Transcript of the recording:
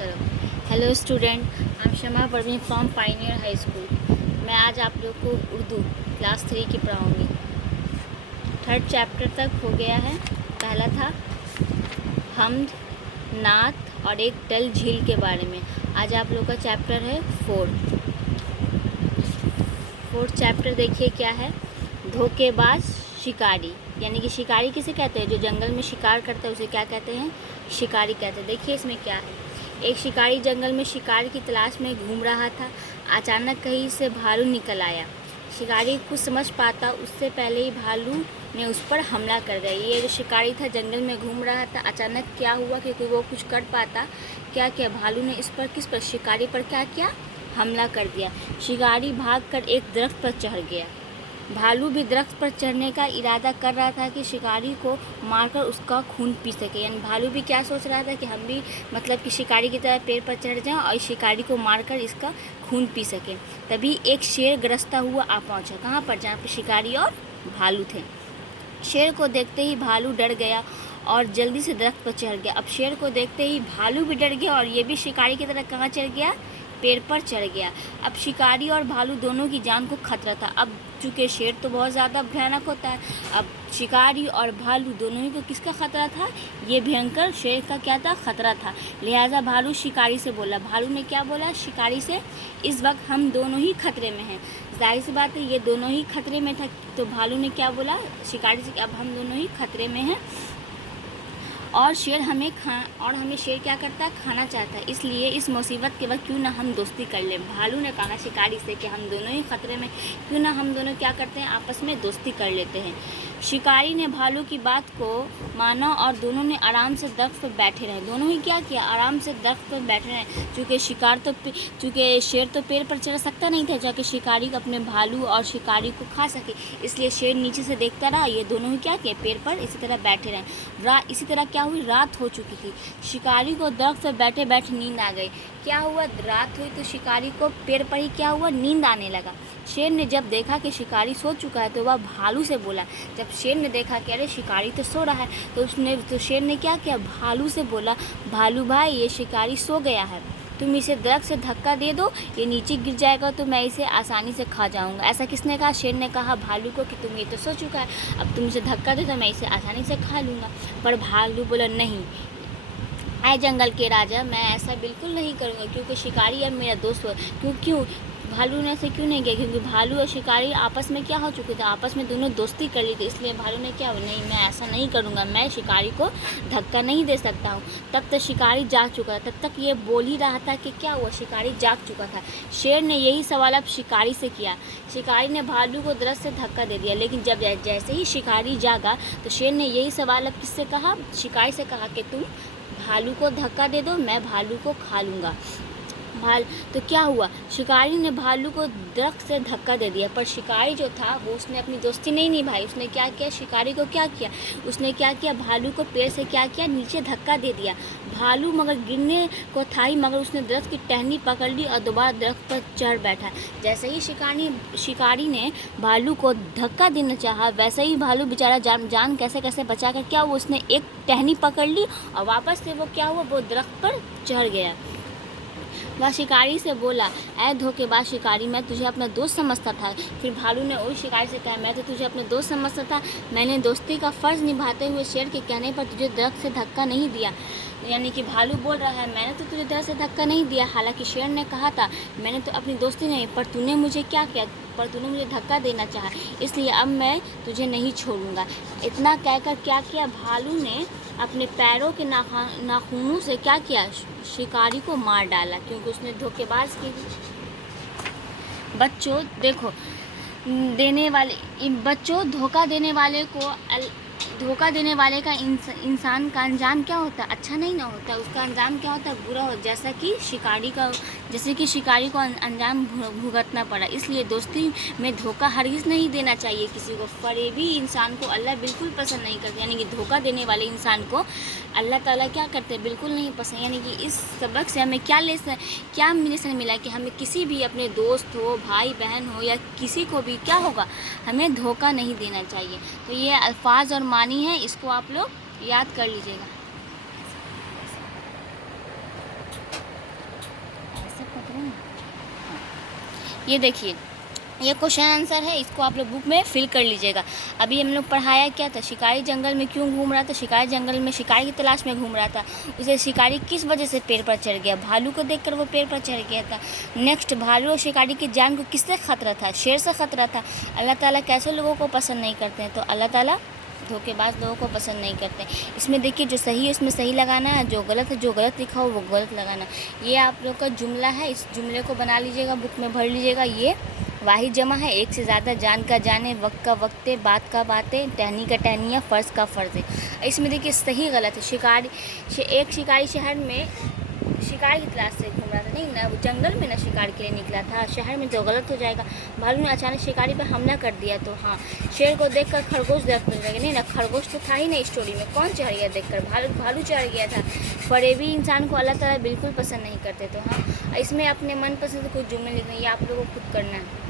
चलो। Hello student, I am Shama Parveen from pioneer high school. मैं आज आप लोग को उर्दू क्लास 3 की पढ़ाऊँगी। थर्ड चैप्टर तक हो गया है। पहला था हमद, नात और एक डल झील के बारे में। आज आप लोग का चैप्टर है फोर्थ चैप्टर। देखिए क्या है। धोखेबाज शिकारी, यानी कि शिकारी किसे कहते हैं? जो जंगल में शिकार करता है उसे क्या कहते हैं? शिकारी कहते हैं। देखिए इसमें क्या है। एक शिकारी जंगल में शिकार की तलाश में घूम रहा था। अचानक कहीं से भालू निकल आया। शिकारी कुछ समझ पाता उससे पहले ही भालू ने उस पर हमला कर दिया। ये जो शिकारी था जंगल में घूम रहा था, अचानक क्या हुआ कि वो कुछ कर पाता, क्या किया भालू ने किस पर शिकारी पर क्या किया? हमला कर दिया। शिकारी भागकर एक दरख्त पर चढ़ गया। भालू भी दरख्त पर चढ़ने का इरादा कर रहा था कि शिकारी को मारकर उसका खून पी सके। यानी भालू भी क्या सोच रहा था कि हम भी मतलब कि शिकारी की तरह पेड़ पर चढ़ जाएं और शिकारी को मारकर इसका खून पी सकें। तभी एक शेर गरजता हुआ आ पहुंचा। कहाँ पर? जहाँ पर शिकारी और भालू थे। शेर को देखते ही भालू डर गया और जल्दी से दरख्त पर चढ़ गया। अब शेर को देखते ही भालू भी डर गया और ये भी शिकारी की तरह कहाँ चढ़ गया? पेड़ पर चढ़ गया। अब शिकारी और भालू दोनों की जान को खतरा था। अब चूँकि शेर तो बहुत ज़्यादा भयानक होता है, अब शिकारी और भालू दोनों ही को किसका खतरा था? ये भयंकर शेर का क्या था? खतरा था। लिहाजा भालू शिकारी से बोला। भालू ने क्या बोला शिकारी से? इस वक्त हम दोनों ही खतरे में हैं। जाहिर सी बात है ये दोनों ही खतरे में था, तो भालू ने क्या बोला शिकारी से? अब हम दोनों ही खतरे में हैं और हमें शेर क्या करता है? खाना चाहता है। इसलिए इस मुसीबत के वक्त क्यों ना हम दोस्ती कर लें। भालू ने कहा शिकारी से कि हम दोनों ही खतरे में, क्यों ना हम दोनों क्या करते हैं? आपस में दोस्ती कर लेते हैं। शिकारी ने भालू की बात को माना और दोनों ने आराम से दरख्त पर बैठे रहे। दोनों ही क्या किया? आराम से दरख्त पर बैठे रहे। चूँकि शेर तो पेड़ पर चढ़ सकता नहीं था जाके शिकारी अपने भालू और शिकारी को खा सके, इसलिए शेर नीचे से देखता रहा। ये दोनों ही क्या किए? पेड़ पर इसी तरह बैठे रहे। इसी तरह क्या हुई? रात हो चुकी थी। शिकारी को दरख्त पर बैठे बैठे नींद आ गई। क्या हुआ? रात हुई तो शिकारी को पेड़ पर ही क्या हुआ? नींद आने लगा। शेर ने जब देखा कि शिकारी सो चुका है तो वह भालू से बोला। जब शेर ने देखा कि अरे शिकारी तो सो रहा है तो शेर ने क्या किया? भालू से बोला, भालू भाई ये शिकारी सो गया है, तुम इसे दरख्त से धक्का दे दो, ये नीचे गिर जाएगा तो मैं इसे आसानी से खा जाऊंगा। ऐसा किसने कहा? शेर ने कहा भालू को कि तुम ये तो सो चुका है, अब तुम इसे धक्का दे तो मैं इसे आसानी से खा लूँगा। पर भालू बोला नहीं, आए जंगल के राजा, मैं ऐसा बिल्कुल नहीं करूँगा, क्योंकि शिकारी अब मेरा दोस्त हो। क्यों भालू ने ऐसे क्यों नहीं किया? क्योंकि भालू और शिकारी आपस में क्या हो चुके थे? आपस में दोनों दोस्ती कर ली थी। इसलिए भालू ने क्या? नहीं, मैं ऐसा नहीं करूँगा, मैं शिकारी को धक्का नहीं दे सकता हूँ। तब तक शिकारी जाग चुका था। तब तक ये बोल ही रहा था कि क्या हुआ? शिकारी जाग चुका था। शेर ने यही सवाल अब शिकारी से किया। शिकारी ने भालू को दरख्त से धक्का दे दिया, लेकिन जब जैसे ही शिकारी जागा तो शेर ने यही सवाल अब किससे कहा? शिकारी से कहा कि तुम भालू को धक्का दे दो, मैं भालू को खा लूँगा। तो क्या हुआ? शिकारी ने भालू को दरख्त से धक्का दे दिया, पर शिकारी जो था वो उसने अपनी दोस्ती नहीं निभाई। उसने क्या किया? शिकारी को क्या किया? उसने क्या किया? भालू को पेड़ से क्या किया? नीचे धक्का दे दिया। भालू मगर गिरने को था ही, मगर उसने दरख्त की टहनी पकड़ ली और दोबारा दरख्त पर चढ़ बैठा। जैसे ही शिकारी ने भालू को धक्का देना चाहा, वैसे ही भालू बेचारा जान कैसे कैसे बचा कर क्या हुआ? उसने एक टहनी पकड़ ली और वापस से वो क्या हुआ? वो दरख्त पर चढ़ गया। वह शिकारी से बोला, ऐ धोखेबाज शिकारी, मैं तुझे अपना दोस्त समझता था। फिर भालू ने वही शिकारी से कहा, मैं तो तुझे अपना दोस्त समझता था, मैंने दोस्ती का फ़र्ज़ निभाते हुए शेर के कहने पर तुझे दरख्त से धक्का नहीं दिया। यानी कि भालू बोल रहा है मैंने तो तुझे दरख्त से धक्का नहीं दिया, हालांकि शेर ने कहा था मैंने तो अपनी दोस्ती नहीं, पर तूने मुझे क्या किया? पर तूने मुझे धक्का देना चाहा, इसलिए अब मैं तुझे नहीं छोड़ूंगा। इतना कहकर क्या किया? भालू ने अपने पैरों के नाखूनों से क्या किया? शिकारी को मार डाला, क्योंकि उसने धोखेबाज की। बच्चों देखो, धोखा देने वाले का इंसान का अंजाम क्या होता है? अच्छा नहीं ना होता, उसका अंजाम क्या होता है? बुरा हो। जैसे कि शिकारी को अंजाम भुगतना पड़ा। इसलिए दोस्ती में धोखा हरगिज़ नहीं देना चाहिए किसी को। फरेबी इंसान को अल्लाह बिल्कुल पसंद नहीं करते, यानी कि धोखा देने वाले इंसान को अल्लाह ताला क्या करते हैं? बिल्कुल नहीं पसंद। यानी कि इस सबक से हमें क्या लेसन मिला कि हमें किसी भी अपने दोस्त हो, भाई बहन हो या किसी को भी क्या होगा? हमें धोखा नहीं देना चाहिए। तो ये अल्फाज और मानी है, इसको आप लोग याद कर लीजिएगा। ये देखिए, ये क्वेश्चन आंसर है, इसको आप लोग बुक में फिल कर लीजिएगा। अभी हम लोग पढ़ाया क्या था, शिकारी जंगल में क्यों घूम रहा था, शिकारी जंगल में शिकारी की तलाश में घूम रहा था। उसे शिकारी किस वजह से पेड़ पर चढ़ गया, भालू को देखकर वो पेड़ पर चढ़ गया था। नेक्स्ट, भालू और शिकारी की जान को किससे खतरा था, शेर से खतरा था। अल्लाह ताला कैसे लोगों को पसंद नहीं करते हैं, तो अल्लाह ताला धोखेबाज लोगों को पसंद नहीं करते। इसमें देखिए, जो सही है उसमें सही लगाना है, जो गलत है, जो गलत लिखा हो वो गलत लगाना। ये आप लोग का जुमला है, इस जुमले को बना लीजिएगा, बुक में भर लीजिएगा। ये वाहिद जमा है, एक से ज़्यादा, जान का जाने, वक्त का वक्ते, बात का बातें, टहनी का टहनिया, फ़र्ज़ का फ़र्ज़ है। इसमें देखिए सही गलत है। एक शिकारी शहर में शिकार की तलाश से घूम रहा था, नहीं ना, वो जंगल में ना शिकार के लिए निकला था, शहर में तो गलत हो जाएगा। भालू ने अचानक शिकारी पर हमला कर दिया, तो हाँ। शेर को देखकर खरगोश डर जाएगा, नहीं ना, खरगोश तो था ही नहीं स्टोरी में, कौन चढ़ गया देखकर, भालू चढ़ गया था। फरेबी इंसान को अल्लाह ताला बिल्कुल पसंद नहीं करते, तो हाँ। इसमें अपने मनपसंद कुछ जुमले लिखना, ये आप लोगों को खुद करना है।